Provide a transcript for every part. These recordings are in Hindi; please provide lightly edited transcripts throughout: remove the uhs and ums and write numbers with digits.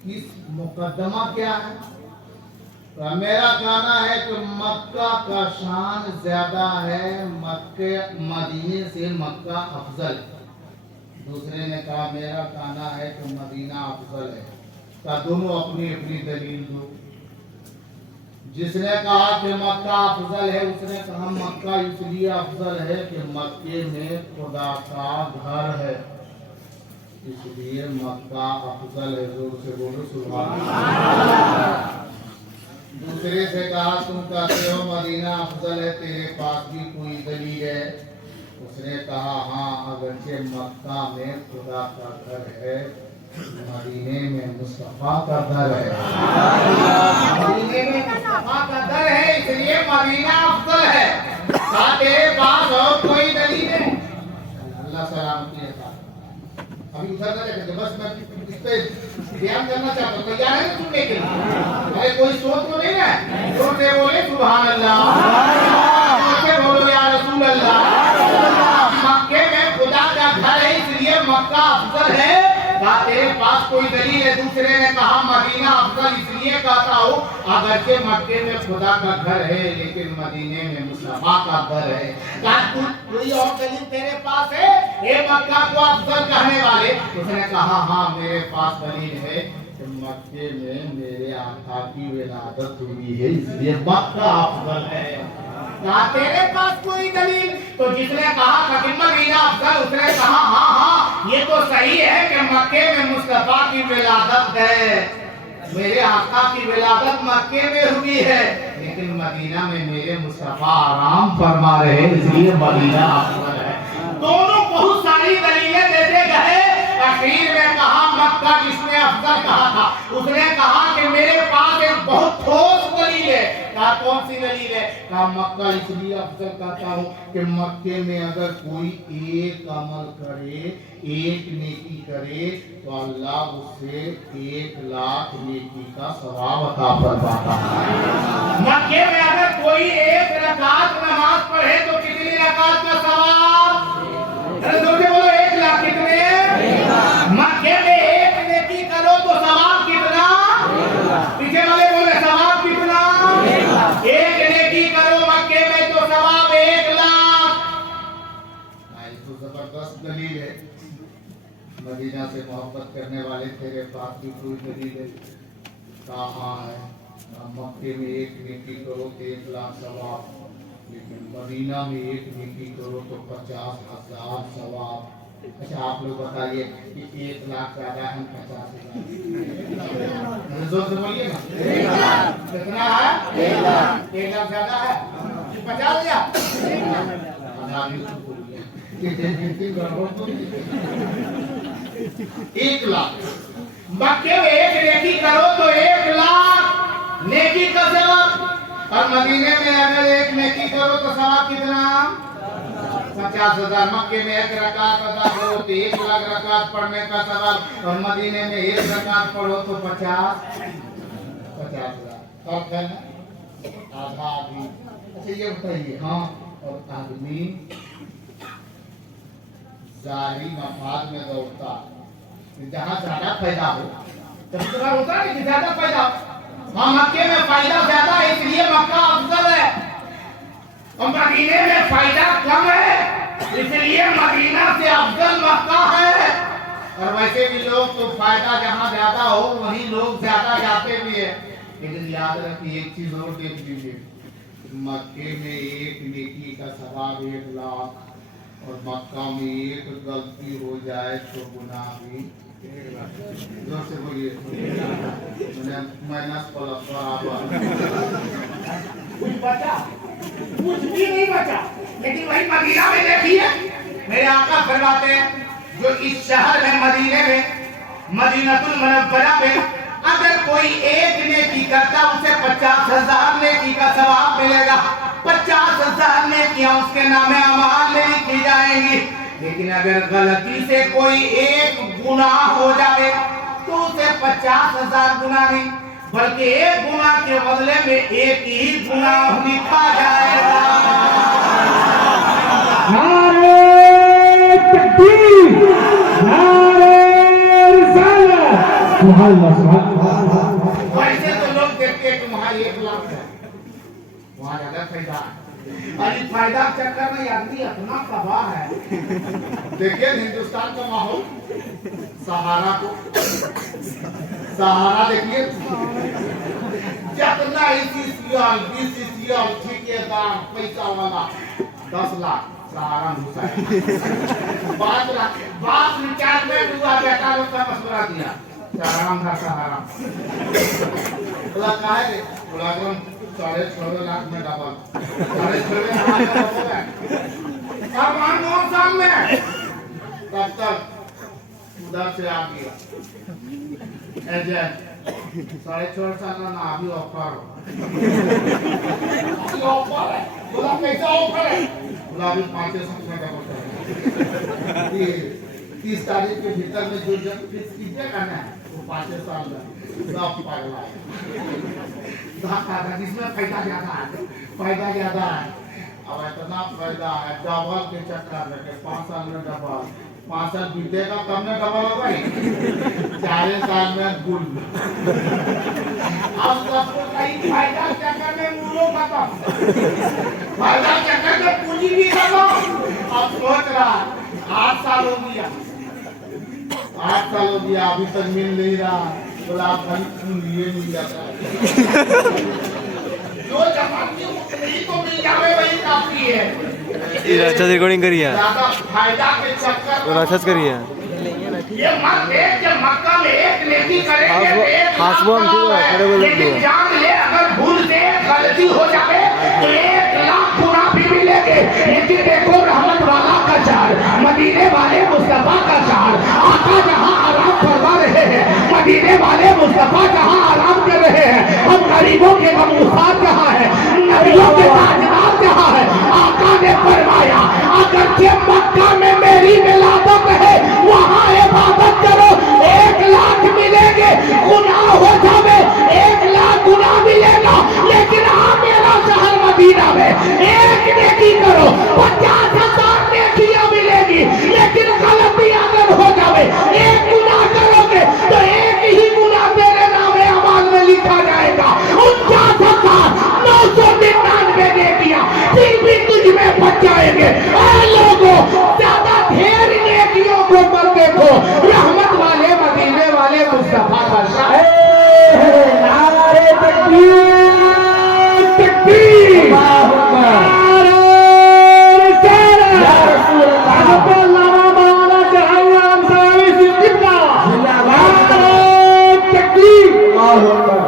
इस मुकदमा क्या है? तो मेरा कहना है कि मक्का का शान ज्यादा है, मक्के मदीने से मक्का अफजल है। दूसरे ने कहा मेरा कहना है कि मदीना अफजल है। का दोनों अपनी अपनी दलील दो। जिसने कहा कि मक्का अफजल है उसने कहा मक्का इसलिए अफजल है कि मक्के में खुदा का घर है, इसलिए मक्का अफजल है। जोर से बोलो सुभान अल्लाह। दूसरे से कहा तुम कहते हो मदीना अफजल है, तेरे पास भी कोई दलील है? उसने कहा हाँ, अगरचे मक्का में खुदा का घर है, मदीने में मुस्तफा का घर है। मदीने में मुस्तफा का घर है, इसलिए मदीना अफजल है। तेरे पास और कोई दलील है? अल्लाह सलामती है। अभी उधर ना जाके बस मैं इस पे ध्यान करना चाहता हूँ। तैयार है सुनने के लिए? अरे कोई सोच तो नहीं है? जोर से बोले सुभान अल्लाह, जोर से बोलो या रसूल अल्लाह। मक्के में खुदा का घर है, इसलिए मक्का अफजल है। तेरे पास कोई दलील है? दूसरे ने कहा मदीना अफजल इसलिए कहता हूँ अगरचे मक्के में खुदा का घर है, लेकिन मदीने में मुस्तफा का घर है। कोई और दलील तेरे पास है ये मक्का को अफजल कहने वाले? उसने कहा हाँ, मेरे पास दलील है कि मक्के में मेरे आका की विलादत हुई है, इसलिए मक्का अफजल है। कहा तेरे पास कोई दलील? तो जिसने कहा कि मदीना अफजल उसने कहा हाँ हाँ, ये तो सही है कि मक्के में मुस्तफा की विलादत है, मेरे आका की विलादत मक्के में हुई है, लेकिन मदीना में मेरे मुस्तफा आराम फरमा रहे, इसलिए मदीना अफजल है। दोनों बहुत सारी दलीलें देते गए। आखिर में कहा मक्का जिसने अफजल कहा था उसने कहा कि मेरे पास एक बहुत ठोस दलील है। कहा कौन सी दलील है? कहा मक्का इसलिए अफजल कहता हूँ कि मक्के में अगर कोई एक अमल करे, एक नेकी करे, तो अल्लाह उसे 1,00,000 नेकी का सवाब अता फरमाता है। मक्के में अगर कोई एक रकात नमाज पढ़े तो कितनी रकात का सवाब? अरे जोर से बोलो 1,00,000 कितने? मक्के में एक नेकी करो तो सवाब कितना? पीछे वाले बोले सवाब कितना? एक नेकी करो मक्के में तो सवाब 1,00,000। तो जबरदस्त दलील है। मदीना से मोहब्बत करने वाले तेरे पास भी कोई दलील है? कहाँ है? मक्के में एक नेकी करो तो 1,00,000 सवाब, लेकिन मदीना में एक नेकी करो तो 50,000 सवाब। अच्छा आप लोग बताइए कि 1,00,000 ज्यादा है 50,000? जोर से बोलिए ना। कितना है? 1,00,000 ज्यादा है 50,000? 1,00,000। मक्के में एक नेकी करो तो 1,00,000 नेकी का सवाब, और मदीने में अगर एक नेकी करो तो सवाब कितना? 50,000। मक्के में एक रकात अदा करो तो 1,00,000 रकात पढ़ने का सवाब, और मदीने में एक रकात पढ़ो तो 50,000। है ना? आधा आदमी। अच्छा ये बताइए, हाँ, और आदमी जारी मफाद में दौड़ता, जहाँ ज्यादा फायदा हो, कभी कभार होता है कि ज्यादा फायदा हो। हाँ, मक्के में फायदा ज्यादा है इसलिए मक्का अफजल है, और मदीने में फायदा कम है इसलिए मदीना से अफजल मक्का है। और वैसे भी लोग तो फायदा जहाँ ज्यादा हो वहीं लोग ज्यादा जाते भी है। लेकिन याद रखिए एक चीज और देख लीजिए, मक्के में एक नेकी का सवाब 1,00,000, और मक्का में एक गलती हो जाए तो गुनाह भी। जोर से बोलिए। माइनस प्लस बराबर। कुछ बचा? कुछ भी नहीं बचा। लेकिन वही मदीना में देखिए, मेरे आका फरमाते हैं जो इस शहर में मदीने में मदीनतुल मुनव्वरा में अगर कोई एक नेकी करता उसे 50,000 नेकी का सवाब मिलेगा। 50,000 नेकियां उसके नामे अमाल में लिखी जाएंगी। लेकिन अगर गलती से कोई एक गुनाह हो जाए तो उसे 50,000 गुनाह नहीं बल्कि एक गुनाह के बदले में एक ही गुनाह लिखा जाएगा। नारे तकबीर, नारे रिसालत, वैसे तो लोग देखते हैं कि वहाँ 1 लाख है, वहाँ ज्यादा फायदा है। अरे फायदा चक्कर में आदमी अपना तबाह है। देखिए हिंदुस्तान का माहौल, सहारा को, सहारा देखिए, जितना ECCL, BCCL ठेकेदार पैसा वाला 10 लाख सहारा घुसा है। 5 लाख बाप रिटायरमेंट हुआ, बेटा लोग का मशवरा दिया सहारा बोला कहा है, बोला 6.5 लाख में डबल, 6.5 लाख अब 9 साल में, तब तक उधर से आ गया एजेंट 6.5 साल ना अभी ऑफर है, बोला कैसा ऑफर है, बोला अभी 5 साल में डबल 30 तारीख के भीतर में जो जब फिक्स कीजिएगा ना वो 5 साल में सब पागल है, जिसमें फायदा ज्यादा है, फायदा ज्यादा है। अब इतना फायदा है, डबल के चक्कर में 5 साल में डबल, 5 साल बीतेगा तब में डबल होगा, 4 साल में गुल। अब सबको कहीं फायदा चक्कर में मूलो खत्म, फायदा चक्कर में पूंजी भी खत्म। अब सोच रहा 8 साल हो गया, 8 साल हो गया अभी तक मिल नहीं रहा, बोला भाई लिए मिल जाता है, जो जमाती उतनी तो मिल जावे वही काफी है। ये अच्छा रिकॉर्डिंग करी है, ज्यादा फायदा के चक्कर और अच्छा करी है। ये मत देख कि मक्का में एक नेकी करेंगे, हासबोन ठीक है, खड़े बोल लेकिन जान ले अगर भूल से गलती हो जाए तो 1 लाख गुना भी मिलेंगे। लेकिन देखो रहमत वाला का चार, मदीने वाले मुस्तफा का चार, आका जहां आराम फरमा रहे हैं, मदीने वाले मुस्तफा जहां आराम कर रहे हैं, हम गरीबों के गमगुसार जहां है, नबियों के ताजदार जहां है। आका ने फरमाया अगर मक्का में मेरी विलादत है वहां इबादत करो, 1 लाख मिलेंगे, गुनाह हो जावे 1 लाख गुनाह मिलेगा। लेकिन हाँ मेरा शहर मदीना में एक नेकी करो 50,000 नेकियां मिलेगी। लेकिन गलती अगर हो जावे, 1 गुनाह करोगे तो 1 ही गुनाह तेरे नाम आवाज में लिखा जाएगा। 49,999 नेकियां फिर भी तुझ में बच जाएंगे। लोगों ज्यादा ढेर नेकियों को मत देखो, रहमत वाले मदीने वाले मुस्तफा का शाह। नारे तकबीर तकबीर, नारे रिसालत या रसूल अल्लाह, अल्लाह मौलाना जहांगीर अंसारी जिंदाबाद, नारे तकबीर, अल्लाहू अकबर,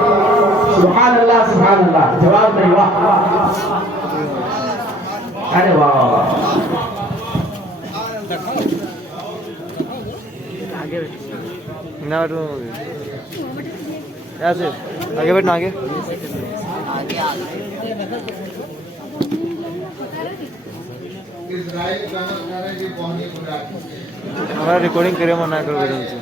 सुभान अल्लाह सुभान अल्लाह। जवाब नहीं, वाह, अरे वाह, ना ऐसे आगे बैठना, आगे इजराइल गलत करे कि पौनी बुरा हमारा रिकॉर्डिंग करे मना कर बदल से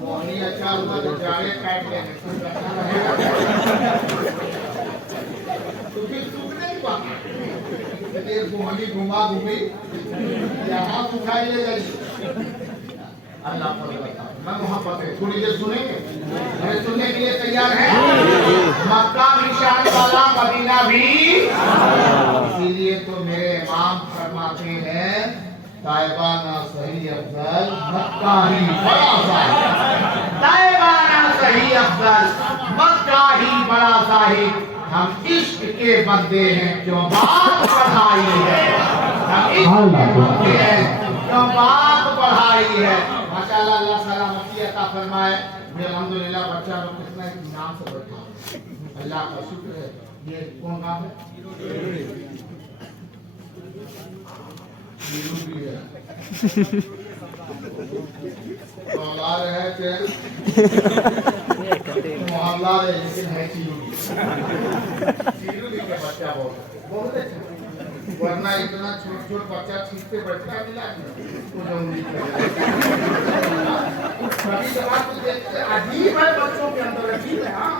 पौनी अच्छा हुआ तो जाले काट लेने तो फिर सूख नहीं पाता। ये पौनी घुमा घूमी यहाँ सुखाई ले जाएगी। अल्लाह मैं वहाँ पर थोड़ी देर सुनेंगे, अरे सुनने के लिए तैयार है? मक्का निशान वाला मदीना भी, इसीलिए तो मेरे इमाम फरमाते हैं ताइबा ना सही अफजल मक्का ही बड़ा साहिब, ताइबा ना सही अफजल मक्का ही बड़ा साहिब। हम इश्क के बंदे हैं क्यों बात पढ़ाई है, हम इश्क के बंदे हैं क्यों बात पढ़ाई है। माशाअल्लाह, अल्लाह सलामती अता फरमाए। अल्हम्दुलिल्लाह बच्चा लोग कितना इत्मीनान से बैठा, अल्लाह का शुक्र है। ये कौन काम है? भी है औलाद है मोहल्ला है, लेकिन है चीरू का बच्चा बहुत अच्छा, वरना इतना छोट छोट बच्चा ठीक से बैठता मिला अजीब है बच्चों के अंदर, अजीब है। हाँ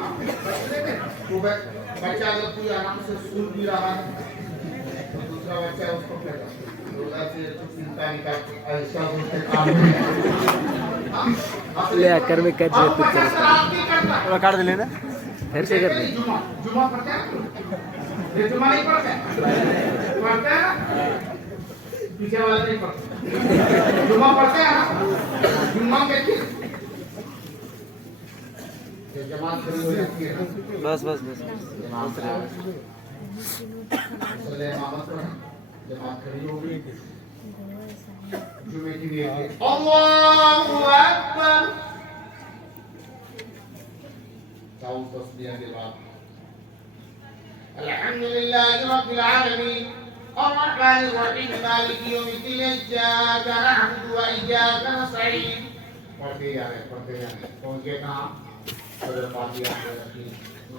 तो बच्चा अगर कोई आराम से सुन भी रहा है तो दूसरा बच्चा उसको कहता उधर से चिंता निकाल के ऐसा उसके काम में ले आकर में कट और लेते बच्चा चलता शराब भी करता है। थोड़ा काट दे लेना फिर से कर दे जुमा जुमा पढ़ते हैं ये जुमा नहीं पढ़ते पढ़ते हैं ना पीछे वाले नहीं पढ़ते जुमा पढ़ते हैं ना जुमा के फिर जमात खड़ी हो जाती है ना बस बस बस चले इमामत पढ़ें जमात खड़ी हो गई जुमे की नियत अल्लाहु अकबर ताऊ तस्बीह के बाद अल्हम्दुलिल्लाहि रब्बिल आलमीन अर्रहमानिर रहीम मालिकी यौमिद्दीन इय्याका नअबुदु व इय्याका नस्तईन पढ़ते जा रहे पहुंच गए कहां सदर फातिहा में रखी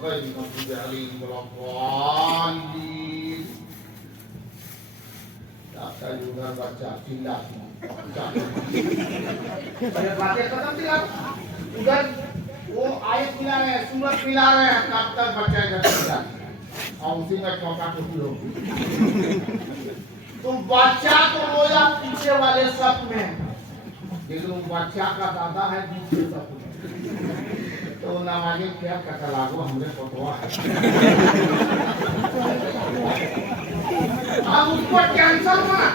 गैर मग़दूबि अलैहिम वलद्दालीन आपका उधर बच्चा चिल्ला अरे बातें खत्म थी उधर वो आयत मिला रहे हैं सूरत मिला रहे हैं तब तक बच्चा इधर चिल्ला और उसी में चौका टोपी होगी तो बच्चा तो रोया पीछे वाले सब में लेकिन बच्चा का दादा है दूसरे सब में तो नमाज़े क्या कथा लागो हमने पतवा है अब उसको कैंसर बना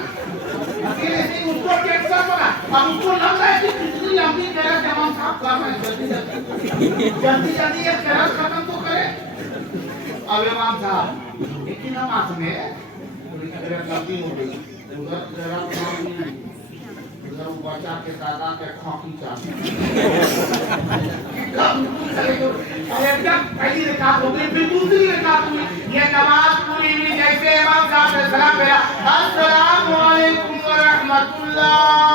अकेले से उसको कैंसर बना अब उसको लग रहा है कि कितनी लंबी कैरस जमा साफ कर रहे हैं जल्दी जल्दी ये कैरस खत्म तो करे अब इमाम साहब एक ही नमाज में पूरी कैरस लंबी हो गई उधर कैरस उधर बच्चा के दादा के खोखी चाहते अरे क्या पहली रकात हो गई फिर दूसरी रकात हुई ये नमाज पूरी हुई जैसे इमाम साहब ने सलाम किया अस्सलामु अलैकुम व रहमतुल्लाह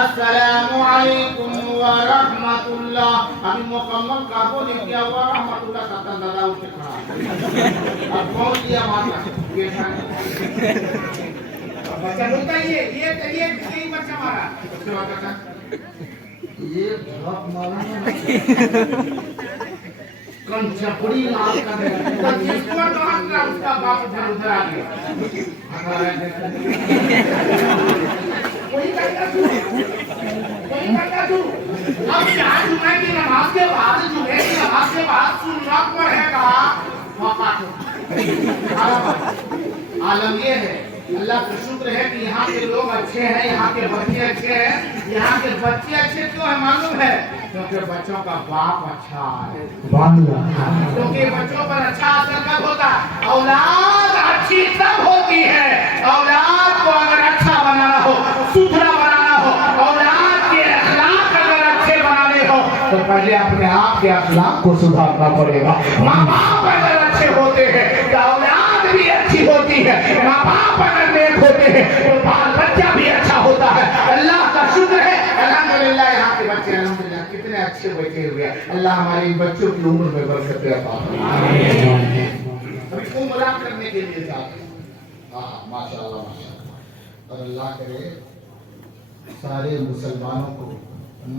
अस्सलामु अलैकुम व रहमतुल्लाह अभी मुकम्मल काबू नहीं किया हुआ रहमतुल्लाह का दादा उठ के खड़ा अब कौन दिया माता बच्चा बोलता है ये बच्चा मारा उसके बाद कहा ये बहुत मारा कंचपड़ी लाल कर दे तो जिसको डॉक्टर उसका बाप उधर आ गया कोई कहता तू अब क्या जुमे की नमाज के बाद सुन्नत पढ़ेगा आलम ये है अल्लाह का शुक्र है कि यहाँ के लोग अच्छे हैं, यहाँ के बच्चे अच्छे हैं। यहाँ के बच्चे अच्छे क्यों है मालूम है? क्योंकि बच्चों का बाप अच्छा है, क्योंकि बच्चों पर अच्छा असर कब होता है? औलाद अच्छी तब होती है, औलाद को अगर अच्छा बनाना हो, सुथरा बनाना हो, औलाद के अखलाक अगर अच्छे बनाने हो तो पहले अपने आप के अखलाक को सुधारना पड़ेगा। माँ बाप अगर अच्छे होते हैं तो औलाद भी अच्छी होती है, माँ बाप अगर नेक होते हैं तो बाल बच्चा भी अच्छा होता है। अल्लाह का शुक्र है, अल्हम्दुलिल्लाह यहाँ के बच्चे अल्हम्दुलिल्लाह कितने अच्छे बैठे हुए हैं। अल्लाह हमारे बच्चों की उम्र में बरकत अता फरमाए। अभी उम्रा करने के लिए जाते हैं, हाँ माशाअल्लाह माशाअल्लाह। और अल्लाह करे सारे मुसलमानों को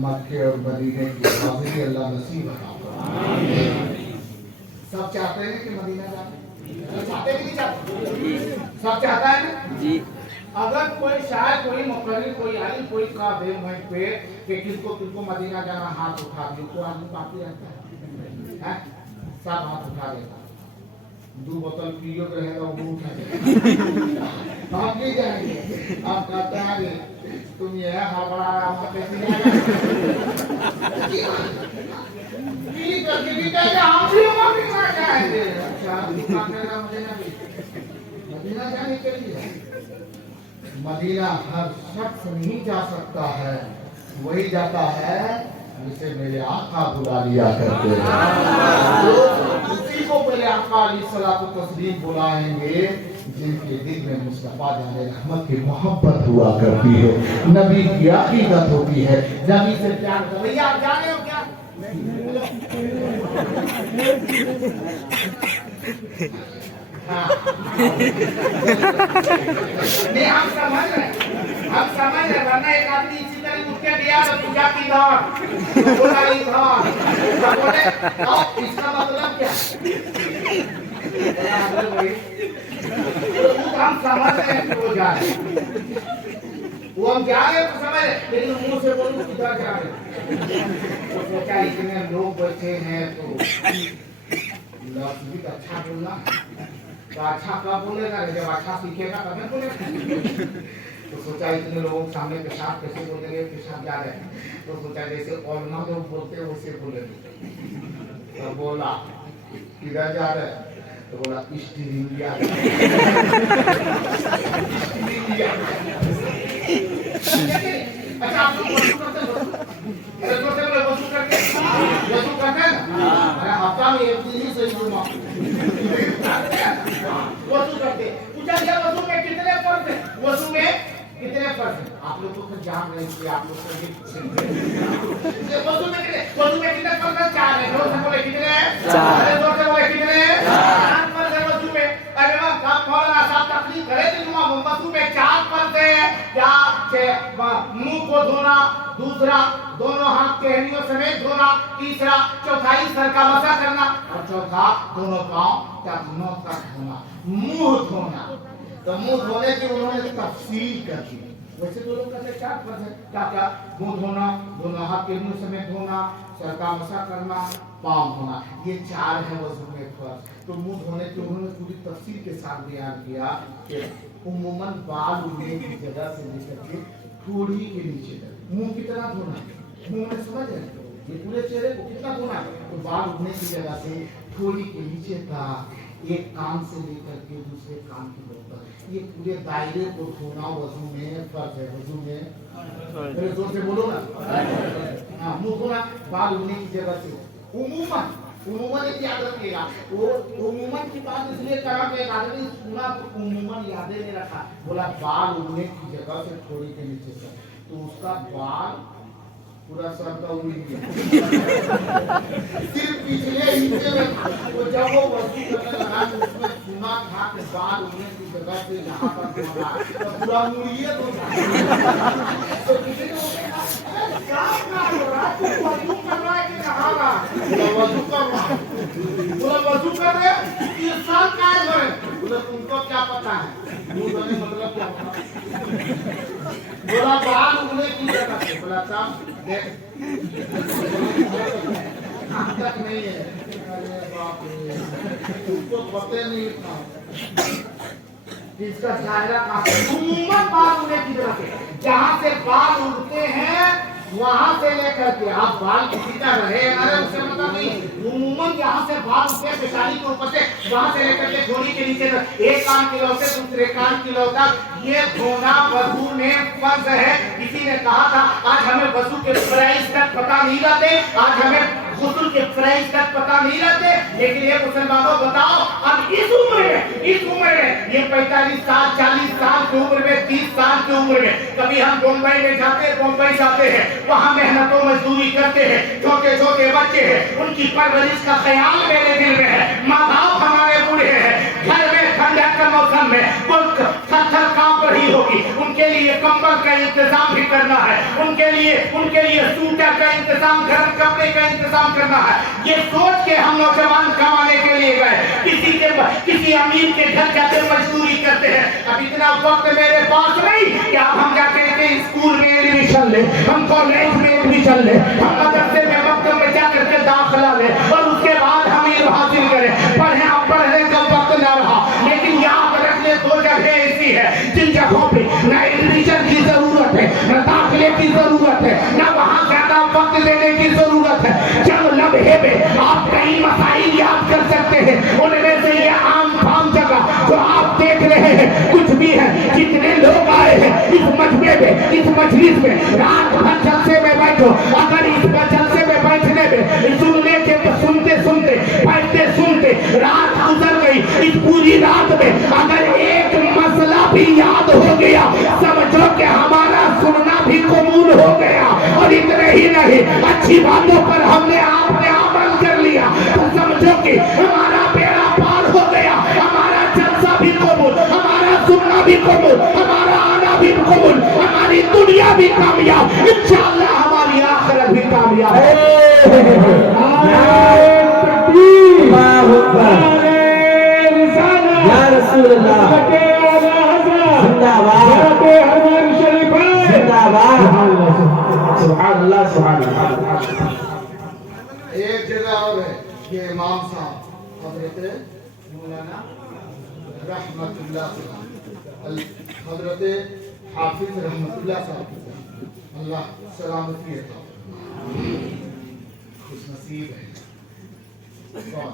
मक्के और मदीने की हाज़िरी अल्लाह नसीब अता फरमाए। सब चाहते हैं कि मदीना जाए, चाहते कि नहीं चाहते? सब चाहता है ना जी। अगर कोई शायद कोई मुकर्रिर कोई आलिम कोई कहा दे वहीं पे कि किसको मदीना जाना हाथ उठा दे तो आदमी काफी रहता है, सब हाथ उठा देता। 2 बोतल पियो रहेगा वो उठा देगा। हम नहीं जाएंगे, आप कहते हैं तुम ये हमारा आपका कैसे मदीना जाने के लिए मदीना हर शख्स नहीं जा सकता है, वही जाता है जिसे मेरे आका बुला लिया करते हैं। उसी को पहले आका अलैहिस्सलातु तस्लीम बुलाएंगे जिनके दिल में मुस्तफा जाने रहमत की मोहब्बत हुआ करती है, नबी की अकीदत होती है, नबी से प्यार कर। भैया आप जाने हो क्या? हाँ। नहीं हम समझ रहे, वरना एक आदमी इसी तरह उठ के दिया तो पूजा की धौर बोला नहीं धौर बोले और इसका मतलब क्या? हम समझ रहे हैं कि वो जा रहे हैं, वो हम जा रहे हैं तो समझ रहे, लेकिन मुंह से बोलूं किधर जा रहे हैं। तो सोचा इतने लोग बैठे हैं तो लफ्ज भी अच्छा बोलना, तो अच्छा कब बोलेगा, जब अच्छा सीखेगा तब बोलेगा। तो सोचा इतने लोगों के सामने पेशाब कैसे बोलेंगे, पेशाब जा रहे हैं, तो सोचा जैसे ओलमा लोग बोलते हैं वैसे बोलेंगे। तो बोला किधर जा रहे हैं, तो बोला ईस्ट इंडिया। अच्छा आप लोग वसूल करते हैं, वसूल करते हैं ना, अरे हफ्ता में एक दिन ही सही होगा वसूल करते। पूछा गया वसूल में कितने परसेंट, वसूल में कितने परसेंट, आप लोग तो जान रहे हैं, आप लोग वसूल में कितने परसेंट, 4 है, जोर से बोले कितने, 4, जोर से बोले कितने, 4% वसूल में। अरे वाह, आप मौलाना साहब तकलीफ करे थे जुमा वसूल में 4%, क्या मुंह को धोना, दूसरा दोनों हाथ टहनियों समेत धोना, तीसरा चौथाई सर का मसा करना, और चौथा दोनों पांव क्या दोनों तक धोना, मुंह धोना। तो मुंह धोने की उन्होंने तफसील कर दी। वैसे तो लोग कहते 4%, क्या मुंह धोना, दोनों हाथ टहनियों समेत धोना, सर का मसा करना, पांव धोना, ये 4 है वजू में फर्ज। तो मुंह धोने की उन्होंने पूरी तफसील के साथ बयान किया कि उम्मूमन बाल उड़ने की जगह से लेकर के ठोड़ी के नीचे तक मुंह कितना धोना, मुंह में समझ रहे हैं, ये पूरे चेहरे को कितना धोना, तो बाल उड़ने की जगह से ठोड़ी के नीचे तक, एक कान से लेकर के दूसरे कान की लोग तक, ये पूरे दायरे को धोना वजू में फर्ज है। वजू में मेरे जोर से बोलो ना, हाँ मुंह धोना बाल उड़ने की जगह से। उम्मूमन एक याद रखिएगा, वो उम्मूमन की बात इसलिए करा कि एक आदमी सुना तो उम्मूमन यादें नहीं रखा, बोला बाल उड़ने की जगह से थोड़ी के नीचे से, तो उसका बाल पूरा सर का उड़ गया, सिर्फ पिछले हिस्से में था। तो जब वो वसूल करने लगा तो उसमें सुना था कि बाल उड़ने की जगह से यहाँ पर धोना, तो पूरा मुड़िए तो तो किसी ने क्या हो रहा है, तू वजू कर रहा है कि कहाँ रहा, वजू कर रहा है, बोला वजू कर रहे हैं, ये साल क्या है, बोला तुमको क्या पता है, मुंह धोने मतलब क्या होता है, बोला बाल उड़ने की जगह से, बोला साहब देख तक नहीं है, अरे बाप रे, तुमको पता नहीं था इसका दायरा काफी। उम्मूमन बाल उड़ने की जगह से, जहाँ से बाल उड़ते हैं वहां से लेकर के आप बाल सीधा रहे, अरे उससे मतलब नहीं, उम्मूमन यहाँ से बाल उठे पेशानी के ऊपर से, वहां से लेकर के घोड़ी के नीचे तक, एक कान की लौ से दूसरे कान की लौ तक, ये धोना वजू में फर्ज है। किसी ने कहा था आज हमें वजू के प्राइस तक पता नहीं रहते, आज हमें गुस्ल के प्राइस तक पता नहीं रहते, लेकिन ये मुसलमानों बताओ अब इस उम्र में ये 45 साल 40 साल की उम्र में 30 साल की उम्र में कभी हम बम्बई में जाते हैं, वहाँ मेहनतों मजदूरी करते हैं, छोटे छोटे बच्चे हैं, उनकी परवरिश का ख्याल मेरे दिल में है, माँ बाप हमारे बूढ़े हैं, घर में ठंडा के मौसम में थर कांप रही होगी, उनके लिए कंबल का इंतजाम भी करना है, उनके लिए सूटर का इंतजाम, गर्म कपड़े का इंतजाम करना है। ये सोच के हम नौजवान कमाने के लिए गए, किसी अमीर के घर जाते मजदूरी करते हैं। अब इतना वक्त मेरे पास नहीं कि अब हम जाके स्कूल में एडमिशन ले, हम कॉलेज में एडमिशन ले, हम मदरसे में वक्त में जाकर के दाखिला ले और उसके बाद हम इल्म हासिल करें, पढ़ने का वक्त ना रहा। लेकिन याद रख ले, 2 जगह ऐसी है जिन जगहों पे न एडमिशन की जरूरत है, न दाखिले की जरूरत है, न वहाँ ज्यादा वक्त देने की जरूरत है। जब लम्हे में आप कई मसाइल याद कर सकते हैं, उनमें से ये आम फाम जगह जो आप देख रहे हैं कुछ भी है, जितने लोग आए हैं इस मजमे में, इस मजलिस में, रात भर जलसे में बैठो, अगर इस जलसे में बैठने में सुनते बैठते सुनते रात गुजर गई, इस पूरी रात में अगर एक मसला भी याद हो गया, समझो कि हमारा सुनना भी कबूल हो गया। और इतने ही नहीं, अच्छी बातों पर हमने आपने अमल कर लिया तो समझो कि हमारा बेड़ा पार हो गया, हमारा जलसा भी कबूल, हमारा सुनना भी कबूल, हमारा आना भी कबूल, हमारी दुनिया भी कामयाब, इंशाअल्लाह हमारी आखिरत भी कामयाब है। नारे हरमान शरीफ जिंदाबाद सुभान अल्लाह सुभान अल्लाह। एक जगह और है ये इमाम साहब हजरत मौलाना रहमतुल्लाह हजरत हाफिज रहमतुल्लाह साहब अल्लाह सलामती है खुश नसीब है कौन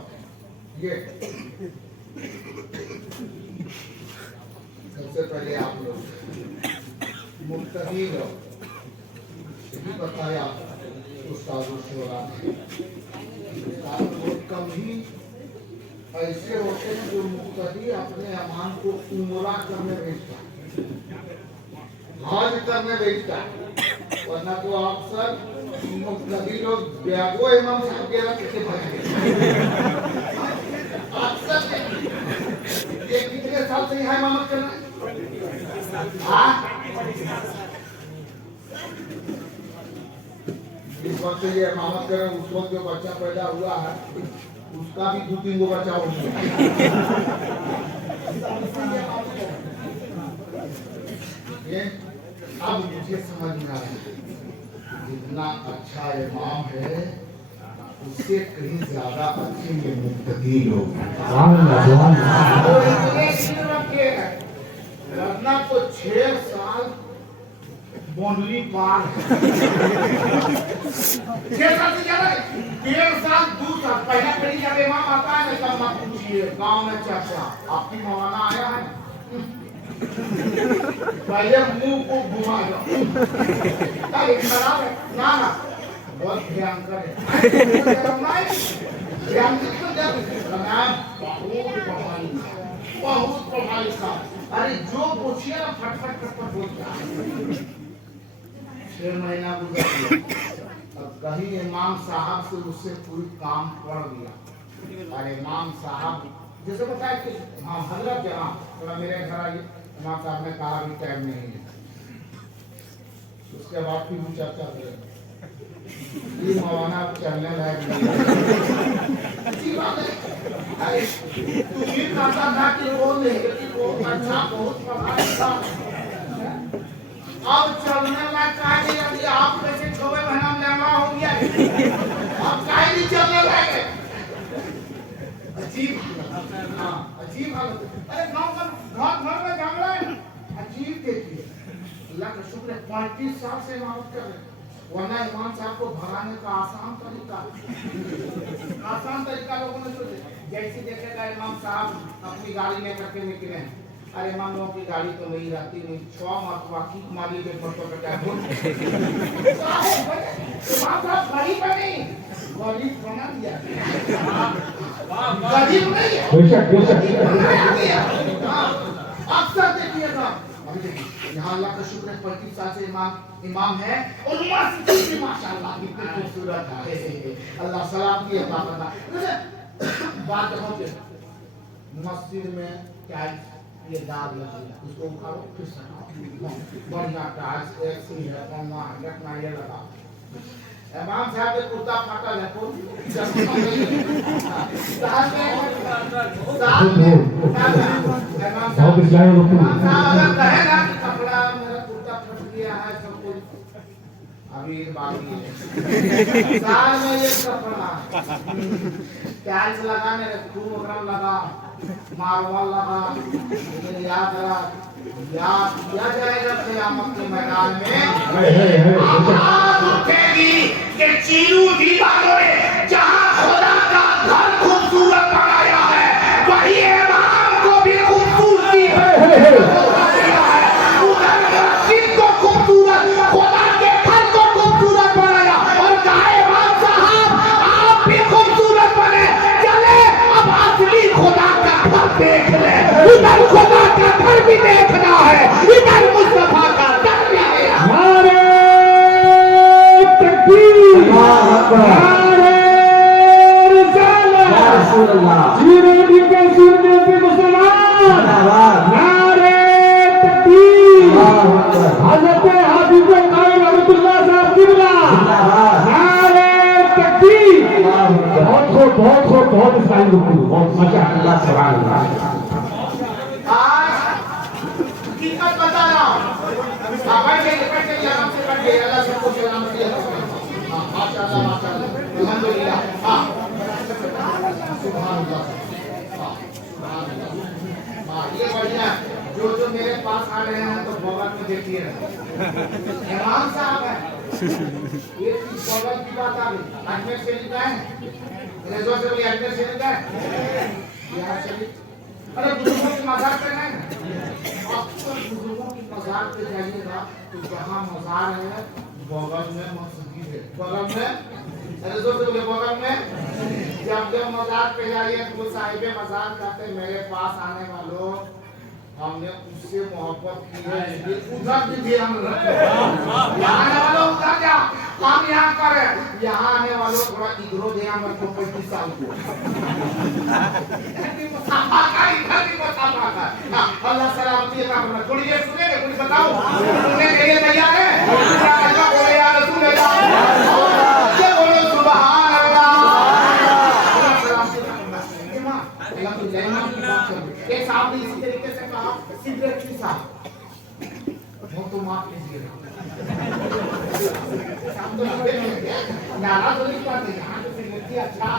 ये सबसे पहले आप लोग मुक्तदी लोग यही बताया उस्ताद शोरा बहुत कम ही ऐसे होते हैं जो मुक्तदी अपने अमान को उमरा करने भेजता हज करने भेजता वरना तो अक्सर मुक्तदी लोग ब्यागो इमाम साहब के रख के भागे अक्सर ये कितने साल से यहाँ इमामत करना है इस वक्त ये इमामत करें उस वक्त जो बच्चा पैदा हुआ है उसका भी 2-3 गो बच्चा हो गया ये अब मुझे समझ में आ रहा है जितना अच्छा इमाम है उससे कहीं ज्यादा अच्छे ये मुक्तदी लोग वरना तो 6 साल बाउंड्री पार 6 साल से ज्यादा 1.5 साल 2 साल पहले कहीं जब इमाम आता है तब मत पूछिए गांव में चाचा आपकी मौलाना आया है पहले मुंह को घुमा दो अरे खराब है ना ना बहुत भयंकर है ध्यान किसको दे बहुत प्रभावशाली अरे जो पूछिए ना फटफट फटफट बोलता 6 महीना गुजर गया अब कहीं इमाम साहब से उससे पूरी काम पड़ गया अरे इमाम साहब जैसे बताया कि हाँ हजरत हाँ थोड़ा मेरे घर आइए इमाम साहब ने कहा अभी टाइम नहीं है उसके बाद फिर भी चर्चा करें ये मौलाना चलने लायक नहीं अच्छी बात है अरे तू ये कहता था कि वो नहीं वो अच्छा बहुत प्रभावशाली अब चलने लायक काहे अभी आप कैसे 6 महीना में लंबा हो गया अब काहे नहीं चलने लायक अजीब हाँ अजीब हालत अरे गांव का घर में झगड़ा है अजीब देखिए अल्लाह का शुक्र है 35 साल से इमामत कर रहे वरना इमाम साहब को भगाने का आसान तरीका लोगों ने सोचे जैसे देखेगा इमाम साहब अपनी गाड़ी में करके निकले हैं अरे इमाम लोगों की गाड़ी तो नहीं रहती नहीं 6 मरतबा किक मारी के फोटो कटा इमाम साहब गरीब नहीं गरीब बना दिया गरीब नहीं है अक्सर देखिएगा यहाँ अल्लाह का शुक्र है 35 साल से इमाम है और मस्जिद भी माशाअल्लाह कितनी खूबसूरत है अल्लाह सलाम की अता फरमा बात होते मस्जिद में टाइल्स ये दाग लगी उसको उखाड़ो फिर सटाओ बढ़िया टाइल्स एक सी है पन्ना रखना ये लगा इमाम साहब के कुर्ता फाटा है कौन साहब कहे ना कपड़ा मेरा कुर्ता फट गया है सब कुछ अभी बाकी है साल में ये कपड़ा टाइल्स लगाने खूब ओकरा लगा मार्बल लगा लेकिन याद किया जाएगा क़यामत के मैदान में आवाज उठेगी कि चीरू दीवारों ने जहां खुदा का घर खूबसूरत बनाया है वही इमाम को भी खूबसूरती को खूबसूरत खुदा के घर को खूबसूरत बनाया और कहा इमाम साहब आप भी खूबसूरत बने चले अब असली खुदा का घर देख ले उधर खुदा का घर भी देखना है इधर मुस्तफा का दर भी है नारे तकबीर नारे रिसालत या रसूल अल्लाह जीने के सुनने पे मुसलमान नारे तकबीर हज़रत हाफिज कायम रहमतुल्लाह साहब किबला नारे तकबीर बहुत इस्लामी गुफ्तगू बहुत माशाअल्लाह सुभान अल्लाह आज हकीकत बता रहा हूं माशाल्लाह अल्हम्दुलिल्लाह। हाँ सुभान अल्लाह। हाँ सुभान अल्लाह। हाँ ये बढ़िया। जो जो मेरे पास आ रहे हैं तो बगल में देखिए इमाम साहब है। ये बगल की बात आ गई। अजमेर शरीफ का है, जोर से बोलिए अजमेर शरीफ का है। बिहार शरीफ। अरे बुजुर्गों की मज़ार पे है, अक्सर बुजुर्गों की मज़ार पे जाइएगा तो जहाँ मज़ार है बगल में मस्जिद है, बगल में। अरे जोर से बोलिए बगल में। जब मज़ार पे जाइए तो साहिबे मज़ार कहते मेरे पास आने वालों हमने उससे मोहब्बत की है, उधर भी ध्यान रखो। यहाँ आने वालों उधर जा, हम यहाँ पर है। यहाँ आने वालों थोड़ा इधरो ध्यान रखो 35 साल को। अल्लाह सलामती अता फरमाए। थोड़ी देर सुनेंगे, कुछ बताओ सुनने के लिए तैयार है? बोले या रसूल अल्लाह, बोलो सुभान अल्लाह। एक साहब ने इसी तरीके से कहा, सिगरेट साहब वो तो माफ कीजिएगा, नाराज होने की बात नहीं। यहाँ तो सिगरेट अच्छा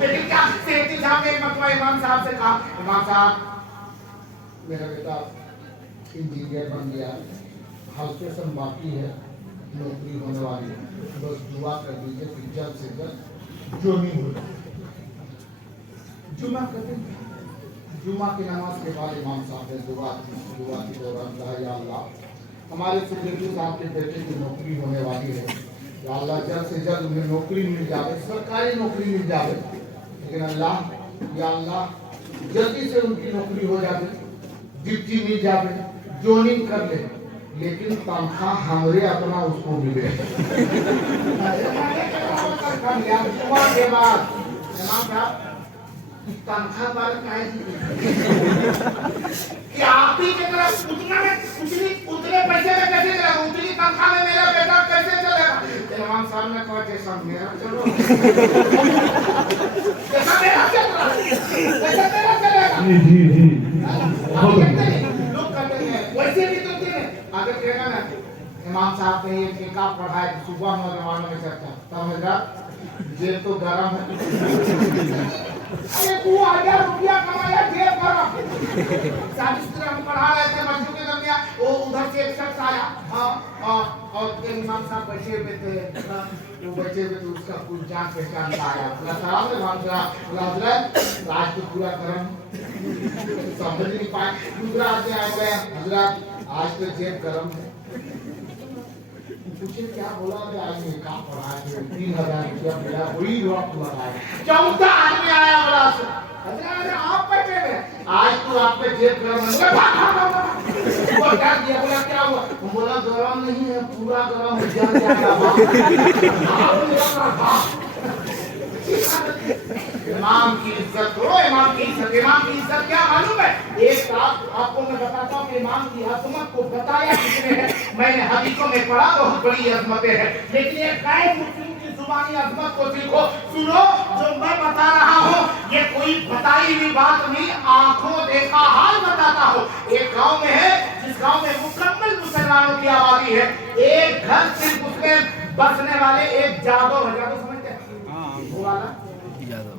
लेकिन क्या सेठी साहब ने एक मरतबा इमाम साहब से कहा, इमाम साहब मेरा बेटा इंजीनियर बन गया, हल्के से बाकी है, नौकरी होने वाली है, बस दुआ कर दीजिए कि जल्द से जल्द जो नहीं हो। जुमा करते जुमा की नमाज के बाद इमाम साहब ने दुआ की दौरान कहा, या अल्लाह हमारे सेक्रेटरी साहब के बेटे की नौकरी होने वाली है, या अल्लाह जल्द से जल्द उन्हें नौकरी मिल जाए, सरकारी नौकरी मिल जाए। लेकिन अल्लाह या अल्लाह जल्दी से उनकी नौकरी हो जाए, डिप्टी मिल जाए, जोनिंग कर ले, लेकिन तनख्वाह हमरे अपना उसको मिले। के बाद तनख्वाह पर कि आप ही की तरफ उतने पैसे में कैसे चलेगा, उतनी तनख्वाह में मेरा बेटा कैसे चलेगा। इमाम साहब ने कहा जैसा मेरा चलो जैसा मेरा चल रहा वैसा तेरा चलेगा। लोग कहते हैं वैसे भी तो तेरे आगे कहेगा ना, इमाम साहब ने ये किताब पढ़ाया सुबह नौजवानों में चर्चा, तब जेब तो गरम है। अरे 2000 रुपया कमाया जेब गरम। साजिश तरह हम पढ़ा रहे थे मस्जिद के दरमियान, वो उधर से एक शख्स आया और इमाम साहब बैठे हुए थे, वो बैठे हुए थे, उसका कुछ जान पहचान का आया, बोला सलाम हजरत आज तो पूरा गरम समझ नहीं पाए। दूसरा आदमी आया, बोले हजरत आज तो जेब गरम है। पूछे क्या बोला, आज में काम पढ़ा है 3000 रुपया मेरा वही वक्त लगाया। चौथा आदमी आया, बोला हजरत आप बैठे हैं आज तो आप पे जेब गरम है। वो क्या दिया, बोला क्या हुआ, बोला गरम नहीं है पूरा गरम हो जल जाएगा। इमाम की इज्जत करो, इमाम की इज्जत क्या मालूम है? एक बात आपको मैं बताता हूँ, इमाम की अजमत को बताया किसने है, मैंने हदीसों में पढ़ा, बहुत बड़ी अजमतें हैं, लेकिन एक गैर मुस्लिम की जुबानी अजमत को सीखो। सुनो जो मैं बता रहा हूँ, ये कोई बताई हुई बात नहीं, आंखों देखा हाल बताता हूँ। एक गाँव में है, जिस गाँव में मुकम्मल मुसलमानों की आबादी है, एक घर सिर्फ उसमें बसने वाले एक जादव है, जादव समझते हैं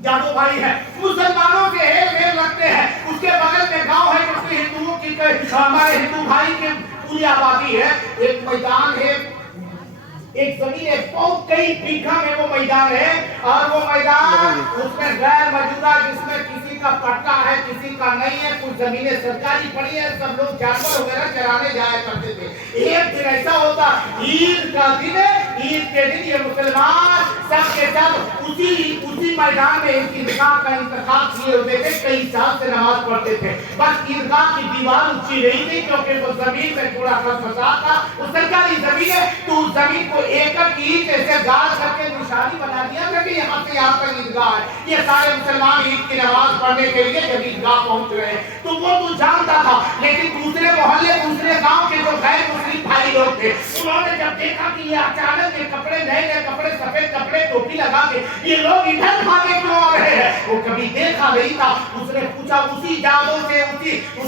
जादू भाई है, मुसलमानों के हेल रखते हैं। उसके बगल में गांव है जिसमें हिंदुओं की हमारे हिंदू भाई की पूरी आबादी है। एक मैदान है, एक जमीन है, बहुत कई बीघा में वो मैदान है, और वो मैदान उसमें गैर मौजूदा, जिसमें किसी का पट्टा है किसी का नहीं है, कुछ जमीनें सरकारी पड़ी है, सब लोग जानवर वगैरह चराने जाया करते थे। एक दिन ऐसा होता, ईद का दिन है, ईद के दिन ये मुसलमान सब के सब उसी मैदान में ईदगाह का इंतखाब किए हुए थे, कई साल से नमाज पढ़ते थे। बस ईदगाह की दीवार ऊंची नहीं थी, क्योंकि वो जमीन में थोड़ा सा फसाद था, वो सरकारी जमीन है, तो उस जमीन को एक ईंट ऐसे गाड़ करके निशानी बना दिया था कि यहाँ से यहाँ तक ईदगाह है। ये सारे मुसलमान ईद की नमाज पढ़ने के लिए जब ईदगाह पहुंच रहे हैं, तो वो तो जानता था, लेकिन दूसरे मोहल्ले दूसरे गांव के जो गैर मुस्लिम भाई लोग थे, उन्होंने जब देखा कि ये अचानक के कपड़े नए कपड़े, सफेद कपड़े, टोपी लगा के ये लोग इधर भागे क्यों आ रहे हैं, वो कभी देखा नहीं था। उसने पूछा पूछा, उसी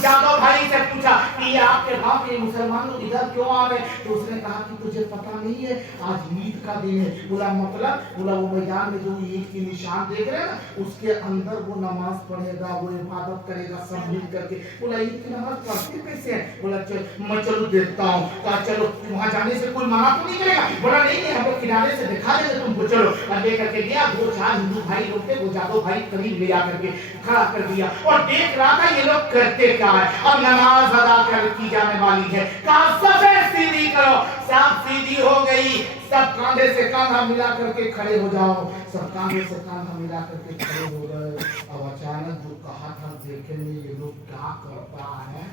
जादव भाई से पूछा कि ये आपके गांव के मुसलमान लोग इधर क्यों आ रहे? तो उसने कहा कि तुझे पता नहीं है आज ईद का दिन है। बोला मतलब? बोला वो मैदान में जो ईद की निशान देख रहे हैं ना, उसके अंदर वो नमाज पढ़ेगा, वो इबादत करेगा सब मिल करके। बोला ईद की नमाज पढ़ते कैसे है? बोला चल मैं चलो देखता हूँ। कहा चलो वहाँ जाने से कोई मना तो नहीं करेगा? बोला नहीं हम लोग किनारे से दिखा देंगे तुमको, चलो। लेकर के गया, 2-4 हिंदू भाई लोग थे, वो जादव भाई करीब ले जाकर के खड़ा कर दिया और देख रहा था ये लोग करते क्या है। अब नमाज अदा कर की जाने वाली है, कहा सबे सीधी करो। सब सीधी हो गई, सब कांधे से कांधा मिला करके खड़े हो जाओ। सब कांधे से कांधा मिला करके खड़े हो गए। अब अचानक जो कहा था देखेंगे ये लोग क्या करता है,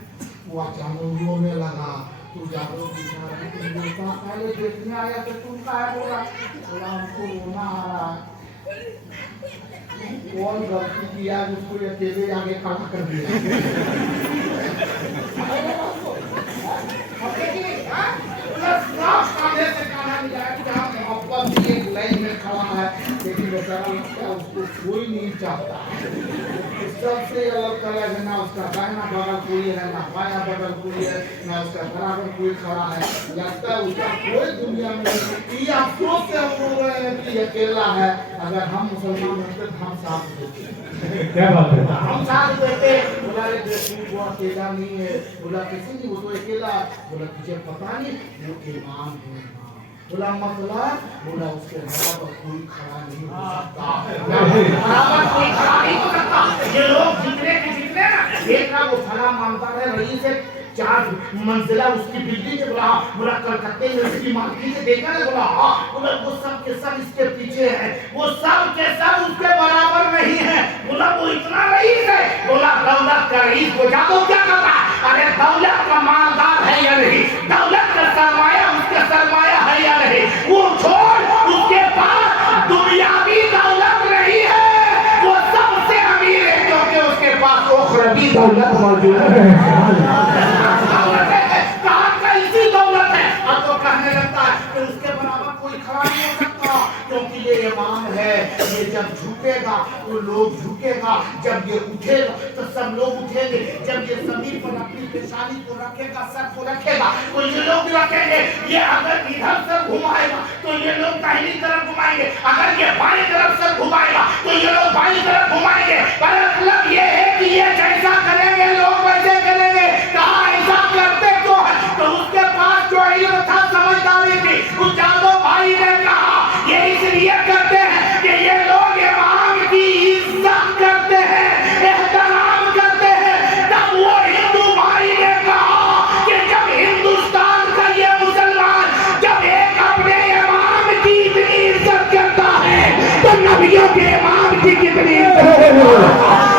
वो अचानक रोने लगा। तू जादव पहले देखने आया तो तुम क्या बोला? बोला हमको रोना आ रहा है। कौन गलती किया जिसको अकेले आगे खड़ा कर दिया? एक लाइन में खड़ा है, लेकिन बेचारा उसको कोई नहीं चाहता। सबसे अलग अलग है, ना उसका दाहिना बगल कोई है, ना बायां बगल कोई है, ना उसका बराबर कोई खड़ा है। लगता है उसका कोई दुनिया में नहीं। ये अफसोस से हम बोल रहे हैं कि अकेला है। अगर हम मुसलमान होते तो हम साथ देते। क्या बात है? हम साथ देते। बोला वो अकेला नहीं है। बोला किसी नहीं, वो तो अकेला। बोला तुझे पता नहीं वो इमाम है। बोला मतलब? बोला उसके बराबर कोई खड़ा नहीं हो सकता, बराबर कोई खड़ा नहीं हो सकता। ये लोग जितने के जितने ना, एक ना वो फला मानता है रईस है 4 मंजिला उसकी बिल्डिंग है। बोला कलकत्ते में उसकी मालकिन से देखा ना? बोला हाँ। बोला वो सब के सब इसके पीछे है, वो सब के सब उसके बराबर नहीं है। बोला वो इतना रईस है। बोला दौलत का रईस को जादो क्या करता है? अरे दौलत का मालदार है या नहीं? दौलत का सरमाया उसके सरमाया है या नहीं? वो छोड़, उसके पास दुनियावी दौलत नहीं है, वो सबसे अमीर है क्योंकि उसके पास उखरवी दौलत मौजूद है। कहाँ का इसी दौलत है। अब तो कहने लगता है कि उसके बराबर कोई खड़ा नहीं हो सकता क्योंकि ये इमाम है। ये जब झुकेगा तो लोग झुकेगा, जब ये उठेगा तो सब लोग उठेंगे, जब ये जमीन पर अपनी पेशानी को रखेगा, सर को रखेगा तो ये लोग रखेंगे। ये अगर इधर सर घुमाएगा तो ये लोग दाहिनी तरफ घुमाएंगे, अगर ये बाईं तरफ सर घुमाएगा तो ये लोग बाईं तरफ घुमाएंगे। पर मतलब ये है कि ये जैसा करेंगे लोग वैसे करेंगे। कहा ऐसा करते तो है, तो उसके पास जो इल्म था, समझदारी थी, उस जादव भाई ने कहा ये इसलिए करते हैं कि ये लोग इमाम की इज्जत करते हैं, एहतराम करते हैं। तब वो हिंदू भाई ने कहा कि जब हिंदुस्तान का ये मुसलमान जब एक अपने इमाम की इतनी इज्जत करता है तो नबियों के इमाम की कितनी इज्जत करता है,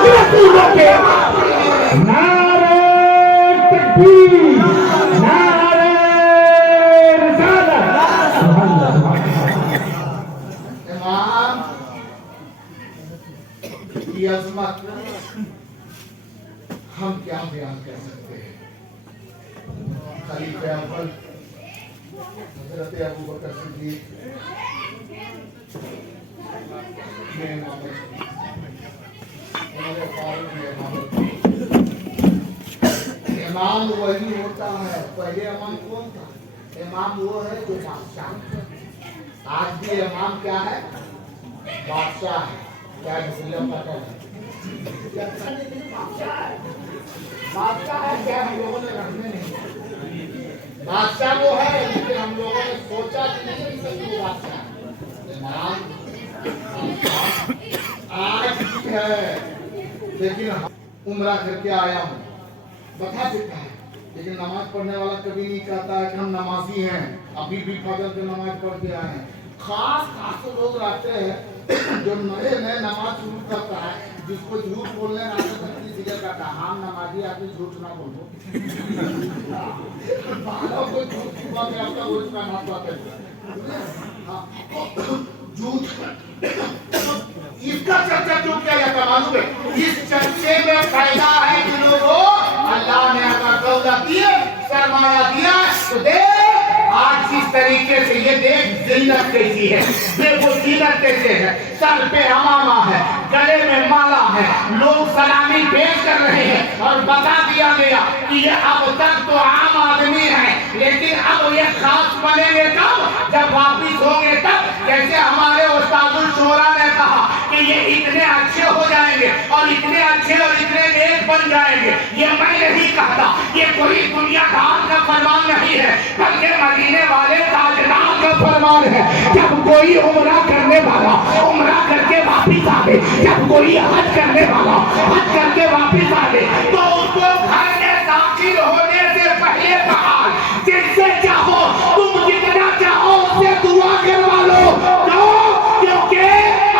रसूलों के इमाम की। नारे तकबीर, नारे रिसालत। इमाम की अजमत हम क्या बयान कर सकते हैं। खलीफा अव्वल हजरत अबू बकर सिद्दीक ने इमामत की, उमर फारूक ने इमामत की। इमाम वही होता है, पहले इमाम कौन था? इमाम वो है जो बादशाह। आज भी इमाम क्या है? बादशाह है। क्या पता है? बादशाह है क्या? हम लोगों ने रखने नहीं। बादशाह वो है, लेकिन हम लोगों ने सोचा कि नहीं कि वो बादशाह है। इमाम आज भी है, लेकिन उम्रा करके आया हूँ बता देता है, लेकिन नमाज पढ़ने वाला कभी नहीं कहता है कि हम नमाजी हैं, अभी भी फजर पे नमाज पढ़ के आए हैं। खास लोग रहते हैं जो नए नए नमाज शुरू करता है, जिसको झूठ बोलने कहता है हम नमाजी आदमी झूठ ना बोलो। कोई झूठ की बात है आपका वो इसका नाम बात है झूठ। इसका चर्चा क्यों किया जाता मालूम है? इस चर्चे में फायदा है कि लोगों अल्लाह ने अगर दौलत दी, सरमाया दिया तो दे आज जिस तरीके से ये देख जिन्नत कैसी है, देखो जीनत कैसे है, सर पे अमामा है, गले में माला है, लोग सलामी पेश कर रहे हैं और बता दिया गया कि ये अब तक तो आम आदमी है, लेकिन अब ये खास बनेंगे कब, जब वापिस होंगे तब। जैसे हमारे उस्तादुल शोरा ने कहा कि ये इतने अच्छे हो जाएंगे और इतने अच्छे और इतने नेक बन जाएंगे, ये मैं नहीं कहता, ये कोई दुनियादार का फरमान नहीं है, बल्कि मदीने वाले ताजदार का फरमान है। जब कोई उम्रा करने वाला उम्रा करके वापिस आवे, जब कोई हज करने वाला हज करके वापिस आवे, तो उसको घर में दाखिल होने से पहले कहा, जिससे चाहो तुम जितना चाहो उससे दुआ करवा लो, क्योंकि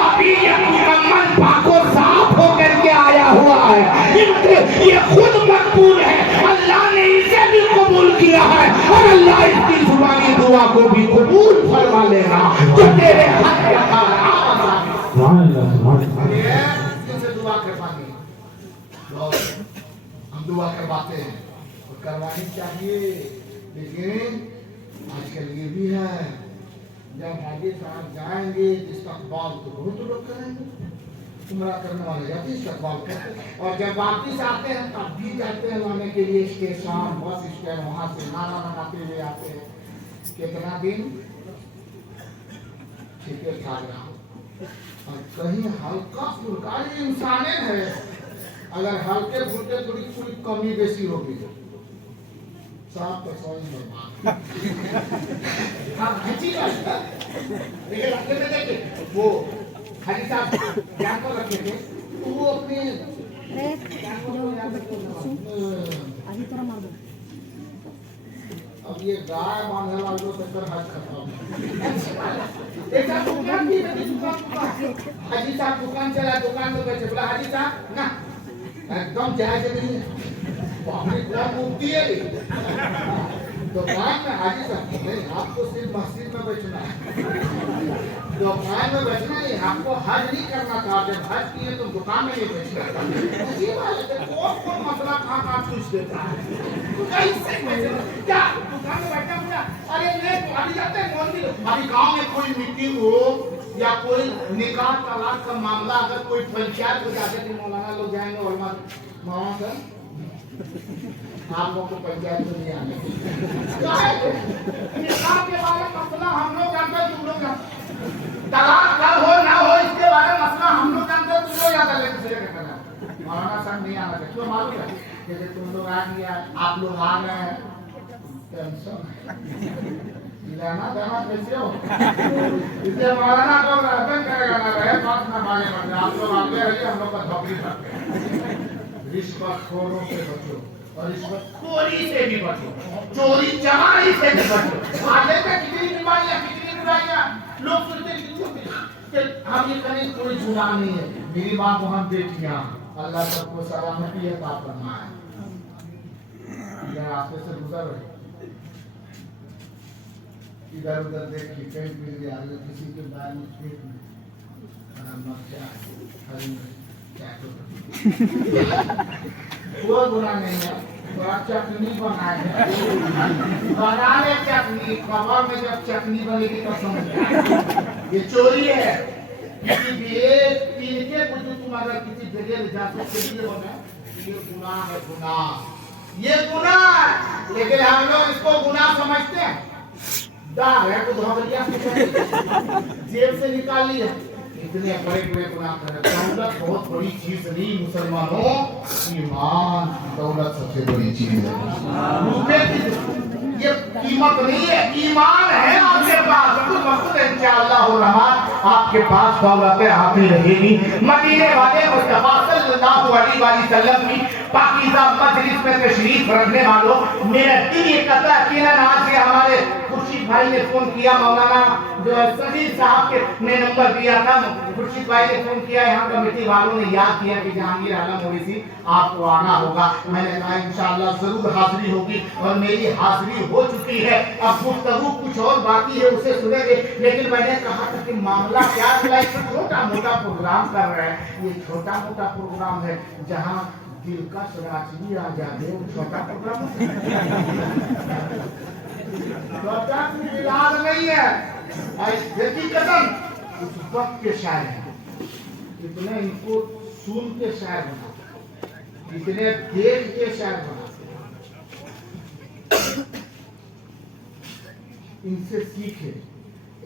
अभी ये मुकम्मल पाको साफ होकर के आया हुआ है, ये खुद मकबूल है, अल्लाह ने इसे भी कबूल किया है और अल्लाह इसकी जुबानी दुआ को भी कबूल फरमा लेगा। तो तेरे हक के दुआ करवानी, हम दुआ करवाते हैं और करवानी चाहिए, लेकिन आजकल ये भी है, जब हाजी साहब जाएंगे इस्तकबाल तो बहुत लोग करेंगे, उम्रा करने वाले जाते हैं इस्तकबाल करते, और जब वापिस आते हैं तब भी जाते हैं लाने के लिए स्टेशन बस स्टैंड, वहाँ से नारा लगाते हुए आते हैं। कितना दिन ठीक है ठाक रहा, और कहीं हल्का फुल्का इंसान है, अगर हल्के फुल्के थोड़ी थोड़ी कमी बेसी होगी साहब तो समझ में बात अच्छी बात है। लेकिन रखते में देखिए वो हाजी साहब क्या को रखे थे, तो वो अपने अब ये गाय बांधने वालों से फिर हज खत्म। हाजी साहब दुकान चला, दुकान में बैठे, बोला हाजी साहब ना एकदम जायज नहीं है, आपने क्या मुक्ति है दुकान में। हाजी साहब नहीं, आपको सिर्फ मस्जिद में बैठना है, दुकान में बैठना नहीं, आपको हज नहीं करना था, जब हज किए तो दुकान में नहीं बैठना। ये बात है, कौन मसला कहाँ पूछ देता है, क्या दुकान में बैठा हुआ, अरे ये अभी जाते हैं मंदिर, अभी गाँव में कोई मीटिंग हो या कोई निकाह तलाक का मामला, अगर कोई पंचायत हो जाते तो मौलाना लोग जाएंगे और मौलाना सर आप लोग को पंचायत में नहीं आने, निकाह के बारे में मसला हम लोग जानते हैं, तुम लोग जानते, तलाक कब हो ना हो इसके बारे में मसला हम लोग जानते हैं, तुम लोग जानते, लेकिन मौलाना सर नहीं आना चाहिए, क्यों मालूम है, जैसे तुम लोग आ गया, आप लोग आ गए, टेंशन लेना देना कैसे हो, इसलिए मौलाना को रहबन करेगा ना रहे बात ना मांगे मत, आप लोग आगे रहिए, हम लोग का धोखी करते हैं। रिश्वतखोरों से बचो और रिश्वतखोरी से भी बचो, चोरी चमारी से भी बचो। आगे तक कितनी बीमारियां कितनी बुराइयां, लोग सोचते कि हम ये करें कोई जुड़ा नहीं है, मेरी माँ को हम बेटियां, अल्लाह सबको सलामती है बात करना है, रास्ते से गुजर रहे इधर उधर देखिए कहीं मिल गया, किसी के बारे में पेट में वो बुरा नहीं है, थोड़ा चटनी बनाए, बना ले चटनी, खबर में जब चटनी बनेगी तो समझ, ये चोरी है, किसी भी एक के कुछ तुम अगर किसी जगह जा सकते हो ना, ये गुनाह है, गुनाह, ये गुनाह, लेकिन हम लोग इसको गुनाह समझते हैं, दाग है तो धोबलिया जेब से निकाल लिया, इतने बड़े बड़े गुनाह कर रहे हैं। दौलत बहुत बड़ी चीज नहीं मुसलमानों, ईमान दौलत सबसे बड़ी चीज है, रुपए की ये कीमत नहीं है, ईमान है आपके पास, तो मकसद है इंशाअल्लाह रहमान आपके पास दौलतें आती रहेगी। मदीने वाले मुस्तफा सल्लल्लाहु अलैहि वसल्लम की पाकीज़ा मजलिस में तशरीफ रखने वालों, मेरा दिल ये कहता है कि आज से हमारे खुर्शीद भाई ने फोन किया, मौलाना जो सही साहब के ने नंबर दिया था, खुर्शीद भाई ने फोन किया, यहाँ कमेटी वालों ने याद किया कि जहांगीर आलम ओवैसी आपको आना होगा। मैंने कहा इंशाअल्लाह जरूर हाजिरी होगी और मेरी हाजिरी हो चुकी है, अब गुफ्तगू कुछ और बाकी है उसे सुनेंगे, लेकिन मैंने कहा था कि मामला क्या है, छोटा मोटा प्रोग्राम कर रहे हैं, ये छोटा मोटा प्रोग्राम है, जहाँ दिल का सराचनी आ जाते छोटा प्रोग्राम तो टच इलाज नहीं है। देखी कसम उस वक्त के शायर हैं, इतने इनको सुन के शायर बना, इतने देख के शायर बना, इनसे सीखे।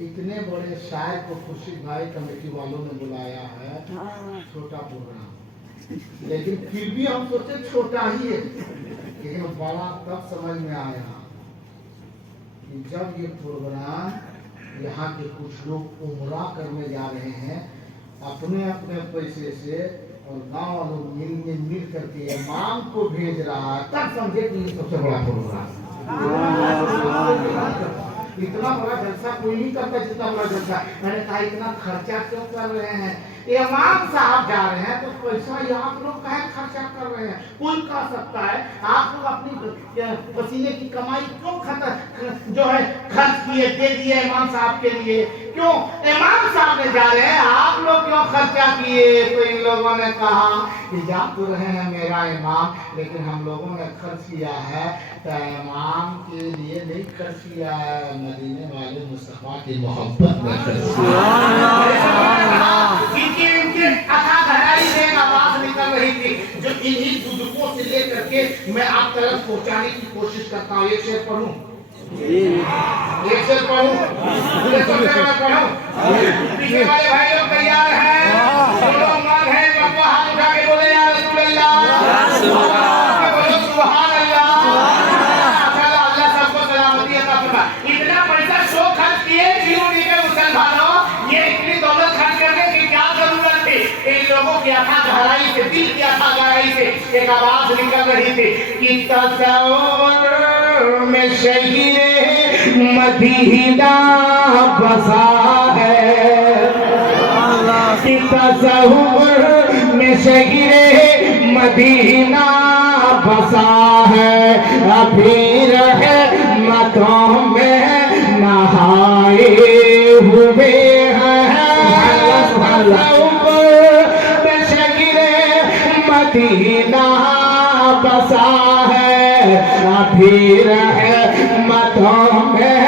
इतने बड़े शायर को खुर्शीद भाई कमेटी वालों ने बुलाया है, छोटा प्रोग्राम, लेकिन फिर भी हम सोचे छोटा ही है, लेकिन बड़ा तब समझ में आया कि जब ये प्रोग्राम यहाँ के कुछ लोग उमरा करने जा रहे हैं अपने अपने पैसे से, और गांव वालों मिल करके इमाम को भेज रहा है, तब समझे कि ये सबसे बड़ा प्रोग्राम। इतना बड़ा जलसा कोई नहीं करता जितना बड़ा जलसा। मैंने कहा इतना खर्चा क्यों कर रहे हैं? इमाम साहब जा रहे हैं तो पैसा ये आप लोग काहे खर्चा कर रहे हैं? कोई कह सकता है आप लोग अपनी पसीने की कमाई क्यों जो है खर्च किए, दे दिए इमाम साहब के लिए? क्यों इमाम साहब ने जा रहे हैं, आप लोग क्यों खर्चा किए? तो इन लोगों ने कहा कि जा तो रहे हैं मेरा इमाम, लेकिन हम लोगों ने खर्च किया है तो इमाम के लिए नहीं खर्च किया है, मदीने वाले मुस्तफा की मोहब्बत में खर्च किया। इनके अथा गहराई से एक आवाज निकल रही थी जो इन्हीं बुजुर्गों से लेकर के मैं आप तरफ पहुंचाने की कोशिश करता हूँ। एक शेर पढ़ूं, एक शेर पढ़ूं, पढ़ूं। पीछे वाले भाई लोग तैयार हैं? जो लोग मान है वो हाथ उठा के बोले या रसूल अल्लाह, बोलो सुभान अल्लाह। अल्लाह सबको सलामती अता फरमाए। इतना पैसा शो खर्च किए जीवनी के मुसलमानों, ये इतनी दौलत खर्च करने की क्या जरूरत थी? इन लोगों की अथा गहराई से, दिल की अथा गहराई से एक आवाज निकल रही थी कि तसव्वुर में शहीरे मदीना बसा है, तसव्वुर में शहीरे मदीना बसा है, अभी रहमतों में नहाए हुए हैं, तसव्वुर में शहीरे मदीना बसा है, अभी रहमतों में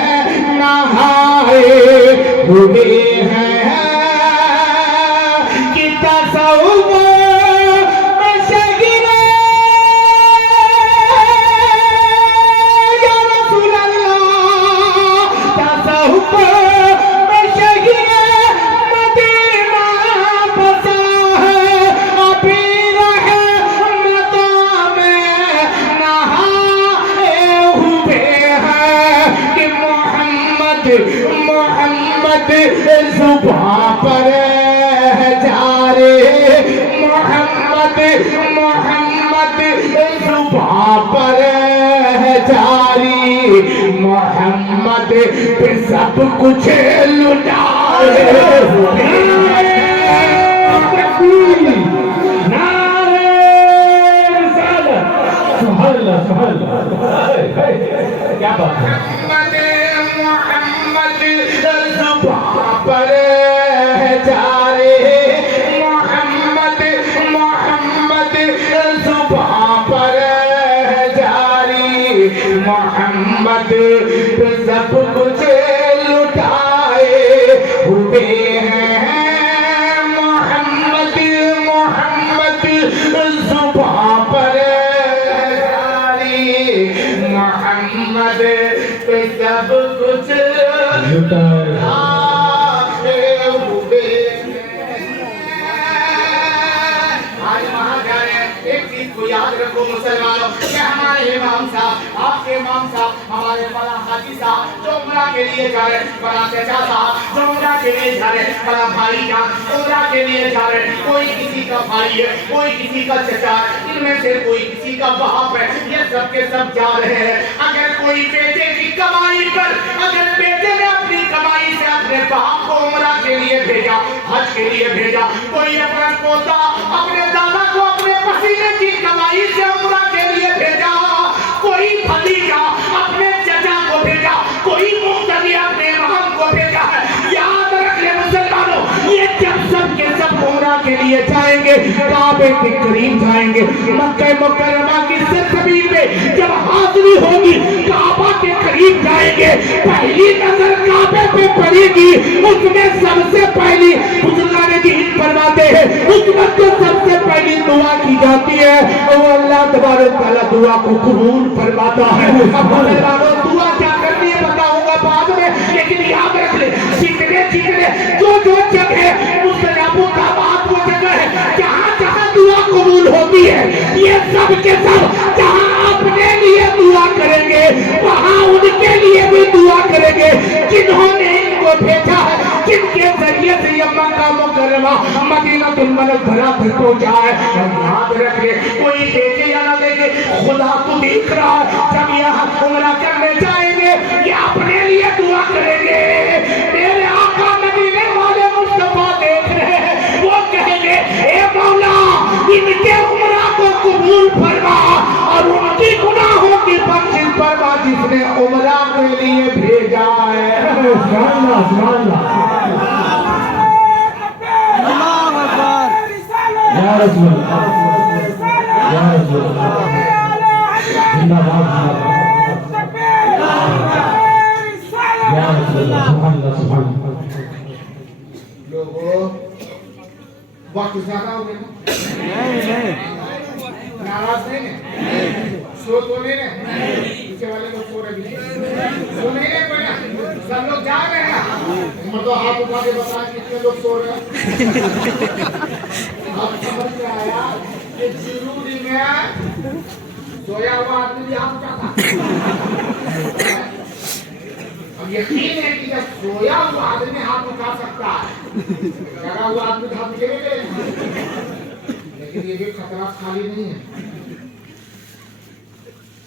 नहाए हुए हैं। कि तसव्वुर में शहीरे या रसूल अल्लाह, तसव्वुर में शहीरे मदीना बसा है, अभी रहमतों में नहाए हुए हैं। कि मोहम्मद मोहम्मद जुबां पर है जारे, मोहम्मद मोहम्मद जुबां पर है जारी, मोहम्मद पे सब कुछ लुटाए हुए। क्या बात है? मोहम्मद जुबां पर है जारे, मोहम्मद मोहम्मद जुबां पर है जारी, मोहम्मद पे सब कुछ लुटाए हुए हैं। मोहम्मद मोहम्मद जुबां पर है जारी, मोहम्मद पे सब कुछ लुटाए हुए आज वहां जा रहे हैं। एक चीज को याद रखो मुसलमानों, कि हमारे इमाम साहब, आपके इमाम साहब, हमारे बड़ा हाजी साहब जो उम्रा के लिए जा रहे हैं, बड़ा चाचा साहब जो उम्रा के लिए जा रहे हैं, बड़ा भाई जान उम्रा के लिए जा रहे हैं। कोई किसी का भाई है, कोई किसी का चचा, इनमें से कोई किसी का बाप है, ये सब के सब जा रहे हैं। अगर कोई बेटे की कमाई पर, अगर बेटे ने अपनी कमाई से अपने बाप को उम्रा के लिए भेजा, हज के लिए भेजा, कोई अपना पोता अपने दादा को अपने पसीने की कमाई से उम्रा के लिए भेजा, कोई भतीजा अपने चचा को भेजा, कोई मुफ्ती अपने इमाम को भेजा है। याद रख ले मुसलमानों, ये जब सब के सब उम्रा के लिए जाएंगे, काबे के करीब जाएंगे, मक्का मुकर्रमा की सरजमीन पे जब हाजिरी होगी, काबा के करीब जाएंगे, पहली नजर काबे पे पड़ेगी, उसमें सबसे पहली हुजूर की फरमाते हैं उस वक्त सबसे पहली दुआ की जाती है वो अल्लाह तबारक तआला दुआ को कबूल फरमाता है। अब मुसलमानों दुआ क्या करनी है बताऊंगा बाद में, लेकिन याद रख ले जितने जो जगह मुसलमानों का बात वो जगह है जहाँ जहाँ दुआ कबूल होती है, ये सब के सब जहाँ अपने लिए दुआ करेंगे वहाँ उनके लिए भी दुआ करेंगे जिन्होंने इनको भेजा है, जिनके जरिए से ये मक्का मुकर्रमा मदीना मुनव्वरा तक पहुंचा है। याद रख ले कोई देखे या ना देखे खुदा तो देख रहा है। जब यहाँ उम्रा करने जाएंगे ये अपने लिए दुआ करेंगे, मेरे आका मदीने वाले मुस्तफा देख रहे हैं, वो कहेंगे ए मौला इनके उम्रा को कबूल फरमा और उनकी गुनाहों की बख्शिश फरमा जिसने उम्रा के लिए भेजा है। सुभान अल्लाह, सुभान अल्लाह। या रसूल अल्लाह, या रसूल अल्लाह, जिंदाबाद या रसूल अल्लाह, सुभान अल्लाह, सुभान अल्लाह। लोगों वक्त ज्यादा हो गया ना, नाराज नहीं है, सो तो नहीं है, पीछे वाले लोग सो रहे सो नहीं है कोई ना, सब लोग जा रहे हैं ना, मतलब हाथ उठा के बताएं कितने लोग सो रहे हैं। अब समझ में आया कि जरूरी में सोया हुआ आदमी भी हाथ उठाता। अब यकीन है कि जब सोया हुआ आदमी हाथ उठा सकता है, जगा हुआ आदमी हाथ उठेगा, लेकिन ये भी खतरा खाली नहीं है।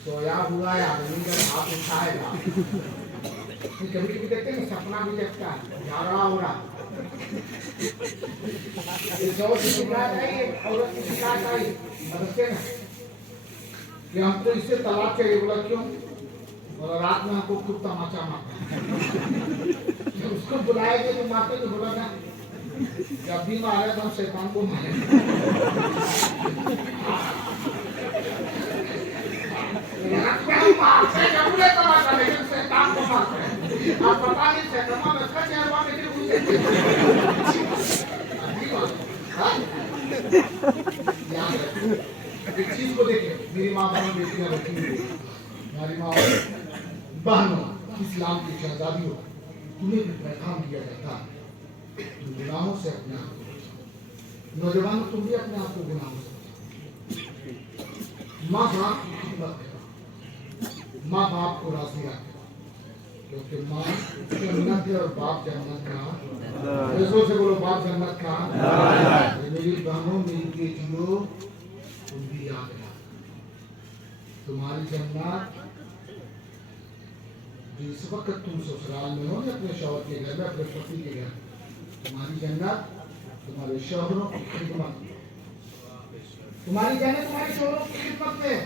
सोया हुआ आदमी जब हाथ उठाएगा, कभी कभी देखते हैं सपना भी देखता है, झगड़ा हो रहा, शिकायत आई, औरत की शिकायत आई, समझते ना कि हमको इससे तलाक चाहिए। बोला क्यों? बोला रात में हमको खूब तमाचा मारता। उसको बुलाएंगे तो मारते तो बोला ना जब भी मारे तो हम शैतान को मारे। रात में हम मारते जरूर तमाचा, लेकिन शैतान को मारते हैं। आप पता नहीं शैतान में अच्छा चेहरा लेकिन एक चीज को देखिए, मेरी माँ बहनों बेटियां रखी हुई, हमारी माँ बहनों इस्लाम की शहजादी हो, तुम्हें भी पैगाम दिया जाता है गुनाहों से अपने आप को। नौजवानों तुम भी अपने आप को गुनाहों से, माँ बाप की खिदमत करो, माँ बाप को राजी रखो, क्योंकि माँ जन्नत है और बाप जन्नत का। ऐसो से बोलो बाप जन्नत का। मेरी बहनों मेरी बेटियों तुम भी याद रखो, तुम्हारी जन्नत जिस वक्त तुम ससुराल में हो ना, अपने शौहर के घर में, अपने पति के घर, तुम्हारी जन्नत तुम्हारे शौहरों की खिदमत, तुम्हारी जन्नत तुम्हारे शौहरों की खिदमत में।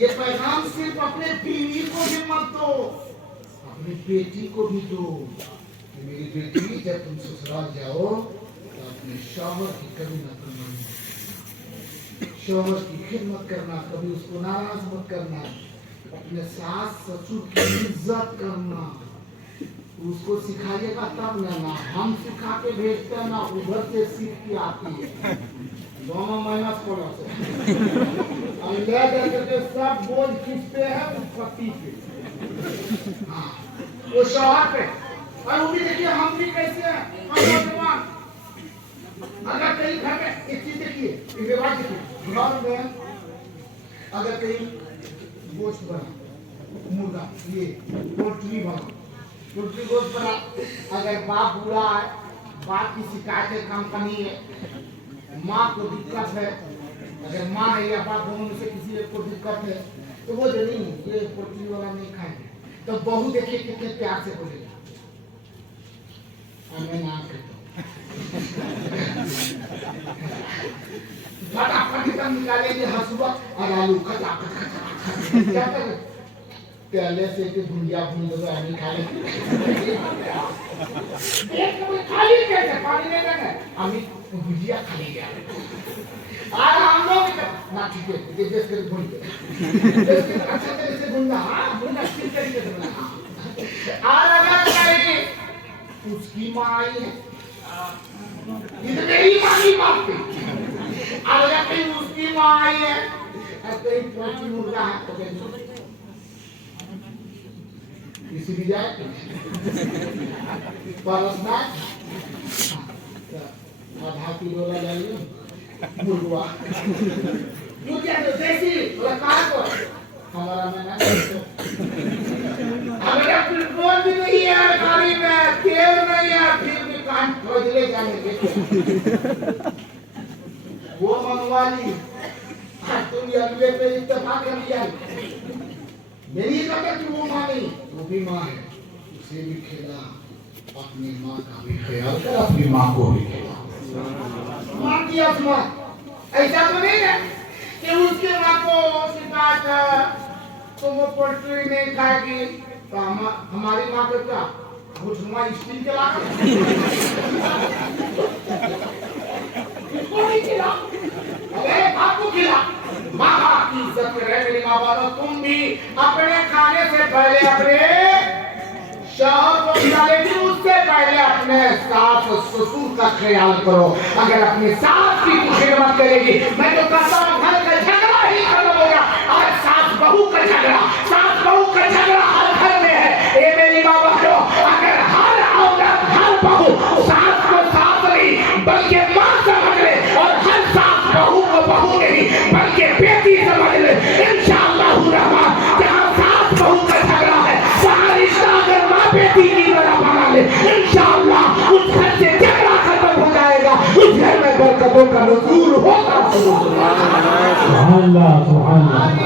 ये पैगाम सिर्फ अपने बीवी को भी मत दो, अपनी बेटी को भी दो। मेरी बेटी जब तुम ससुराल जाओ तो अपने शौहर की कभी न करना, शौहर की खिदमत करना, कभी उसको नाराज मत करना, अपने सास ससुर की इज्जत करना। उसको सिखाइएगा तब ना हम सिखा के भेजते हैं ना उधर से सीख के आती है, दोनों माइनस पड़ा से ले करके सब बोझ खींचते हैं उस पति पे, हाँ वो शौहर पे। और वो भी देखिए हम भी कैसे हैं, हम नौजवान अगर कहीं घर में एक चीज देखिए, रिवाज देखिए, घर में अगर कहीं गोश्त बना, मुर्गा ये पोल्ट्री बना, पोल्ट्री गोश्त बना, अगर बाप बुरा है, बाप की शिकायत है, कंपनी है, माँ को दिक्कत है, अगर माँ है या बाप दोनों में से किसी एक को दिक्कत है तो वो जो नहीं ये पोल्ट्री वाला नहीं खाएंगे, तो बहू देखिए कितने प्यार से बोलेगा, मैं ना करता फटाफट निकालेंगे हंसुआ और आलू क्या करें, पहले से कि भुंजिया भून दो आलू खा लेंगे, एक कभी खाली कैसे पानी नहीं देंगे, अभी भुंजिया खा लेंगे। आज हम लोग ना ठीक है, ये देश के भून के अच्छा तरीके से भूनना, हाँ भूनना ठीक तरीके से भूनना, और अगर कहीं उसकी माँ आई है, मेरी माँ नहीं मारती। और अगर कहीं उसकी माँ आई है, और कहीं पोची मुर्गा है तो किसी भी जाए परसना आधा किलो लगा लियो मुर्गा मुर्गा तो देसी और कहाँ को हमारा में ना हमारा पेट्रोल भी नहीं है गाड़ी में, तेल नहीं है, फिर भी कान खोज ले जाने के वो मंगवाली तुम अगले पे इत्तेफाक कर लिया। मेरी कदर की वो माँ नहीं, वो भी माँ है, उसे भी खेला, अपनी माँ का भी ख्याल कर, अपनी माँ को भी खेला। माँ की आत्मा ऐसा तो नहीं है कि उसके माँ को शिकायत है तो वो पोल्ट्री नहीं खाएगी, तो हमारी माँ को क्या घुसमा स्टील के ला नहीं खिला, अरे आपको खिला। माँ बाप की इज्जत करे मेरी माँ बाप। तुम भी अपने खाने से पहले अपने शौहर को खिलाएगी, उससे पहले अपने सास ससुर का ख्याल करो। अगर अपनी सास की खिदमत करेगी, मैं तो कहता हूँ घर का झगड़ा ही खत्म होगा। और सास बहू का झगड़ा हर घर में है। ये मेरी माँ बहनों, अगर हर औरत हर बहू सास को सास नहीं बल्कि माँ समझ ले, और हर सास बहू को बहू नहीं बल्कि बेटी समझ ले, इंशाअल्लाह रहमान जहाँ सास बहू का झगड़ा है वहाँ रिश्ता अगर माँ बेटी की तरह बना ले, इंशाअल्लाह उस घर से झगड़ा खत्म हो जाएगा, उस घर में बरकतों का नुज़ूल होगा। सुभान अल्लाह।